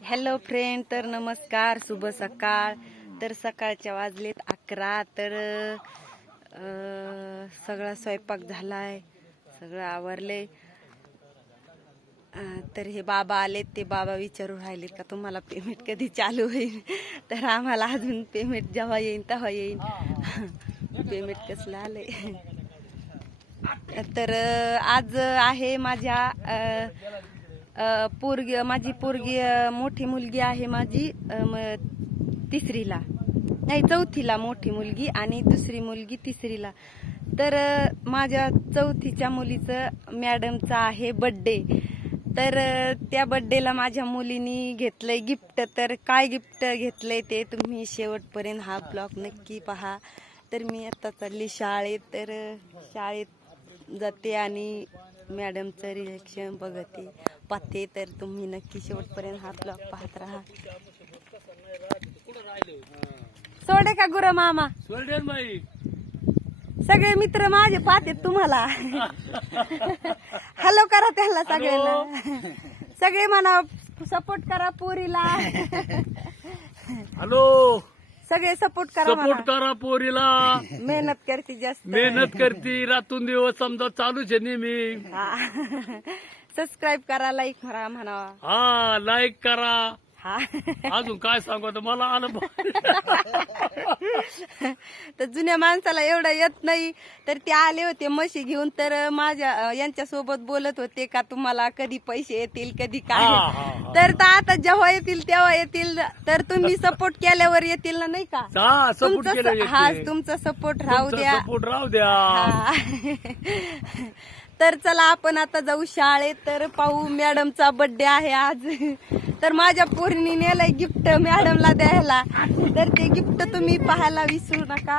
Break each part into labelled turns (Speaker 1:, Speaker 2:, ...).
Speaker 1: Hello friend तर नमस्कार शुभ सकाळ. तर सकाळच्या वाजलेत अकरा तर सगळा स्वयंपाक झालाय सगळं आवरले तर हे बाबा आलेत ते बाबा विचारू राहिलेत का तुम्हाला पेमेंट कधी चालू होईल? तर आम्हाला अजून पेमेंट जेव्हा येईन तेव्हा येईन. पेमेंट कसलं आले तर आज आहे माझ्या पोरगी माझी पोरगी मोठी मुलगी आहे माझी तिसरीला. नाही चौथीला मोठी मुलगी आणि दुसरी मुलगी तिसरीला. तर माझ्या चौथीच्या मुलीचं मॅडमचा आहे बड्डे तर त्या बड्डेला माझ्या मुलीनी घेतलंय गिफ्ट तर काय गिफ्ट घेतलंय ते तुम्ही शेवटपर्यंत हा ब्लॉग नक्की पहा. तर मी आता चालली शाळेत. तर शाळेत जाते आणि मॅडमचं रिएक्शन बघते. पाहते तर तुम्ही नक्की शेवटपर्यंत हा ब्लॉग पाहत राहा. सोडे का गुरु मामा?
Speaker 2: बाई.
Speaker 1: सगळे मित्र माझे पाहते तुम्हाला. हॅलो करा त्याला सगळ्यांना. सगळे म्हणा सपोर्ट करा पोरीला.
Speaker 2: हॅलो.
Speaker 1: सगळे सपोर्ट करा
Speaker 2: सपोर्ट. करा पोरीला.
Speaker 1: मेहनत करते जास्त.
Speaker 2: मेहनत करती रातून दिवस समजा चालूच आहे नेहमी.
Speaker 1: सबस्क्राईब करा लाईक करा म्हणा.
Speaker 2: हा लाईक करा.
Speaker 1: हा.
Speaker 2: अजून काय सांगू आता? मला आलं बा.
Speaker 1: तर जुन्या माणसाला एवढं येत नाही. तर ते आले होते म्हशी घेऊन तर माझ्या यांच्या सोबत बोलत होते का तुम्हाला कधी पैसे येतील कधी काय. तर आता जेव्हा येतील तेव्हा येतील. तर तुम्ही सपोर्ट केल्यावर येतील ना नाही का? तुमचा हा तुमचा सपोर्ट राहू द्या.
Speaker 2: सपोर्ट राहू द्या.
Speaker 1: तर चला आपण आता जाऊ शाळेत. तर पाहू मॅडमचा बर्थडे आहे आज. तर माझ्या पोरीने नेलंय गिफ्ट मॅडमला द्यायला. तर ते गिफ्ट तुम्ही पाहायला विसरू नका.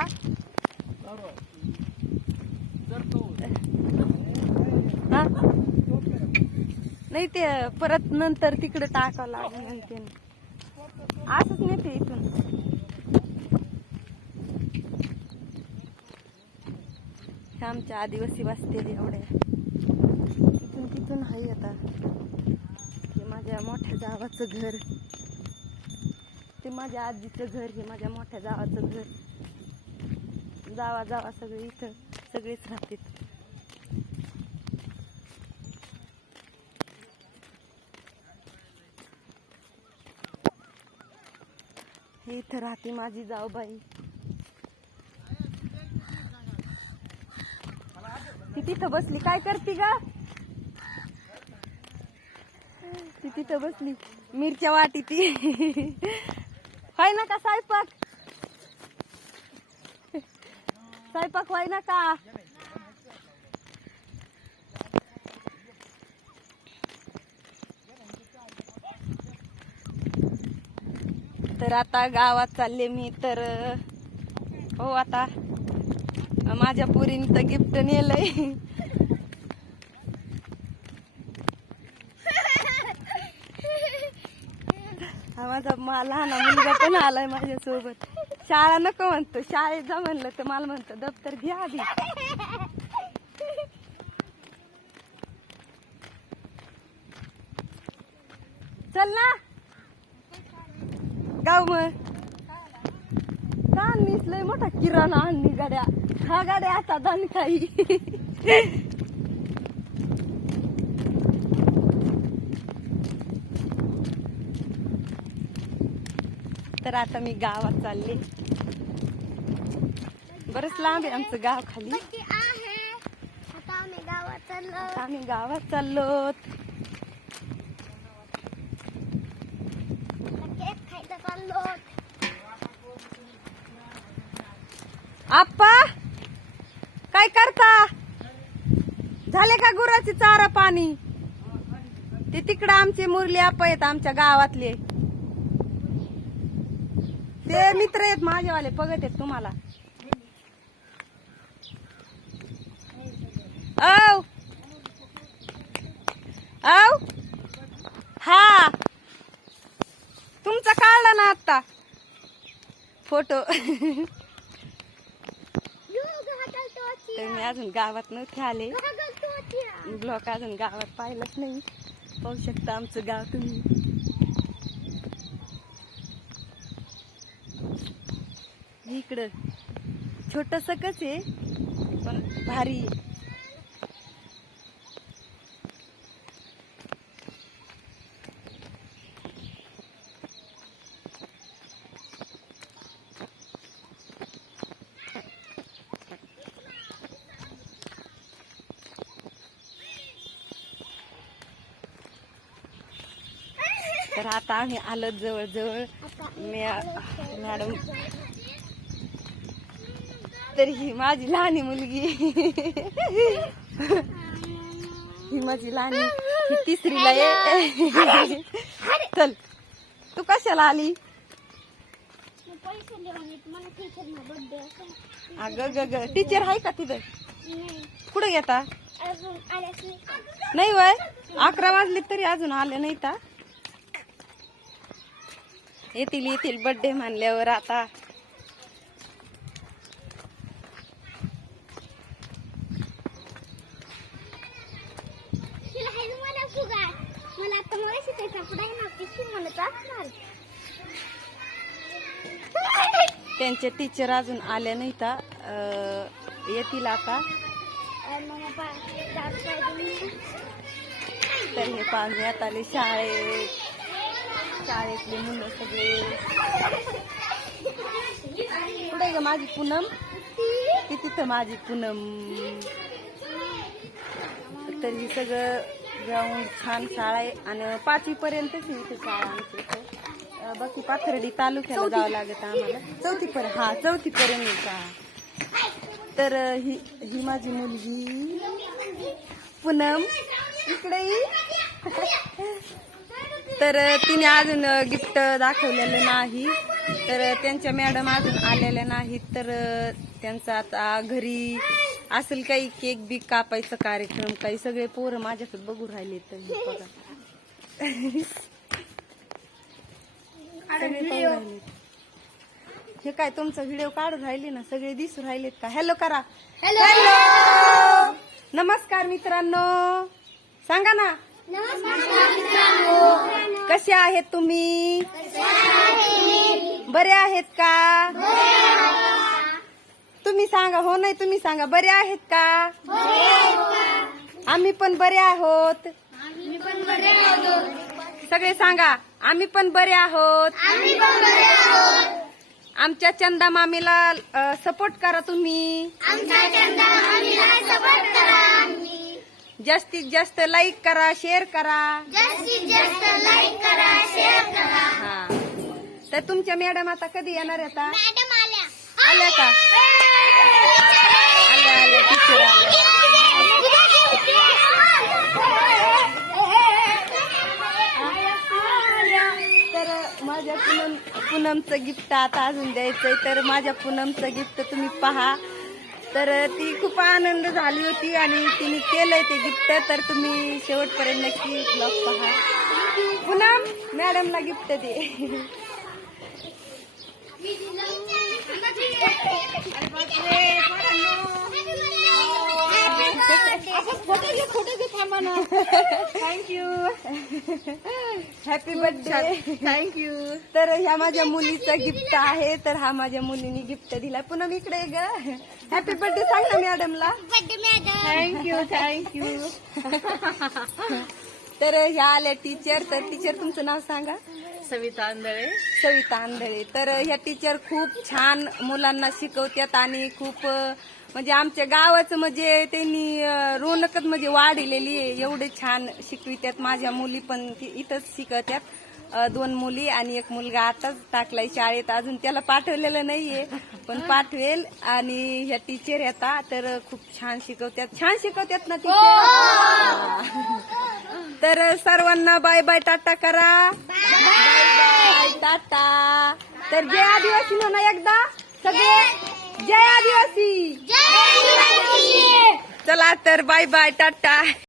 Speaker 1: नाही ते परत नंतर तिकडे टाकावं लागेल आणखीन. असंच नेते इथून. आमच्या आदिवासी वस्ती एवढ्या आहे आता. हे माझ्या मोठ्या जावाचं घर. ते माझ्या आजीचं घर हे माझ्या मोठ्या जावाचं घर. जावा जावा सगळे इथं सगळेच राहतात हे इथं राहते माझी जाऊबाई. ती तिथं बसली. काय करते का तिथं बसली मिरच्या वाटी ती. होय ना का सायपाक सायपाक होय ना का? तर आता गावात चालले मी तर हो आता माझ्या पुरीनं तर गिफ्ट नेलंय. हा माझा मा- लहान मुलगा पण आलाय माझ्यासोबत. शाळा नको म्हणतो शाळेत जा म्हणलं तर मला म्हणतो दप्तर घ्या आधी. चल ना. गाव मग. का आणलीस लय मोठा किराणा आणली गाड्या. हा गाड्या आता दान काही तर आता मी गावात चालले. बरंच लांब आहे आमचं गाव खाली.
Speaker 3: आता आम्ही गावात चाललो.
Speaker 1: आता आम्ही गावात चाललो.
Speaker 3: केक खायला चाललो.
Speaker 1: आप्पा काय करता? झाले का गुराची चारा पाणी? ते तिकडं आमचे मुरली आप्पा आहेत आमच्या गावातले. ते मित्र आहेत माझेवाले बघत आहेत तुम्हाला. औ. औ. हा. तुमचा काढला ना आता फोटो. तर मी अजून गावात नव्हते आले. ब्लॉक अजून गावात पाहिलंच नाही. पाहू शकता आमचं गाव तुम्ही. इकडं छोटस कच आहे पण भारी. तर आता आम्ही आलो जवळ जवळ मॅडम तर ही माझी लहानी मुलगी. ही माझी लहानी ही तिसरीला ये चल तू कशाला आली?
Speaker 3: अग
Speaker 1: अगं ग ग टीचर आहे का तिथं? कुठं घेता
Speaker 3: नाही
Speaker 1: वय? अकरा वाजले तरी अजून आले नाही का येतील येतील बर्थडे मानल्यावर आता
Speaker 3: तिला हाय ना मला फुगा मला आता मला शिकायचा पुढे ना किती म्हणत असणार.
Speaker 1: त्यांचे टीचर अजून आले नाही का येतील आता. तर हे पाहुण्यात आले शाळेत. शाळेतले मुलं सगळे. कुठे ग माझी पूनम? की तिथं माझी पूनम. तर ही सगळं ग्राउंड छान शाळा आहे आणि पाचवी पर्यंतच आहे इथे शाळा आमच्या इथे. बाकी पाथर्डी तालुक्याला जावं लागत आम्हाला. चौथी पर्यंत हा चौथी पर्यंत आहे शाळा. तर ही ही माझी मुलगी. पूनम इकडे. तर तिने अजून गिफ्ट दाखवलेलं नाही. तर त्यांच्या मॅडम अजून आलेल्या नाहीत तर त्यांचा आता घरी असेल काही केक बी कापायचा कार्यक्रम काही सगळे पोरं माझ्याकडे बघू राहिले तर हे बघा. हे काय तुमचा व्हिडिओ काढून राहिले ना सगळे दिसू राहिलेत का? हॅलो करा. हॅलो नमस्कार मित्रांनो. सांगा ना. कसे आहेत तुम्ही? बरे आहेत का? तुम्ही सांगा हो नाही तुम्ही सांगा बरे आहेत का? आम्ही पण बरे आहोत. सगळे सांगा आम्ही पण बरे आहोत. आमच्या चंदा मामीला सपोर्ट करा तुम्ही. जास्तीत जास्त लाईक करा शेअर करा.
Speaker 3: जास्तीत जास्त लाईक करा शेअर करा.
Speaker 1: हा. तर तुमच्या मॅडम आता कधी येणार आहे आता
Speaker 3: आल्या
Speaker 1: का आल्या. आल्या टीचर आल्या तर माझ्या पूनम पूनमचं गिफ्ट आता अजून द्यायचंय. तर माझ्या पूनमचं गिफ्ट तुम्ही पहा. तर ती खूप आनंद झाली होती आणि तिने केलंय ते गिफ्ट तर तुम्ही शेवटपर्यंत नक्की ब्लॉग पहा. पूनम मॅडमला gift they. Thank you happy birthday thank you तर ह्या माझ्या मुलीचा गिफ्ट आहे तर हा माझ्या मुलीने गिफ्ट दिला पुन्हा मी इकडे ग. हॅपी बर्थडे सांग ना मॅडमला थँक्यू थँक्यू तर ह्या आल्या टीचर तर टीचर तुमचं नाव सांगा.
Speaker 2: सविता आंधळे
Speaker 1: सविता आंधळे तर ह्या टीचर खूप छान मुलांना शिकवतात आणि खूप म्हणजे आमच्या गावाचं म्हणजे त्यांनी रौनकच म्हणजे वाढलेली आहे. एवढे छान शिकवितात माझ्या मुली पण ती इथंच शिकवतात दोन मुली आणि एक मुलगा आताच टाकलाय शाळेत. अजून त्याला पाठवलेलं नाहीये पण पाठवेल. आणि ह्या टीचर येतात तर खूप छान शिकवतात छान शिकवतात ना टीचर तर सर्वांना बाय बाय टाटा करा. टाटा तर जय आदिवासी म्हणा एकदा. सगळे जय आदिवासी. चला तर बाय बाय टाटा.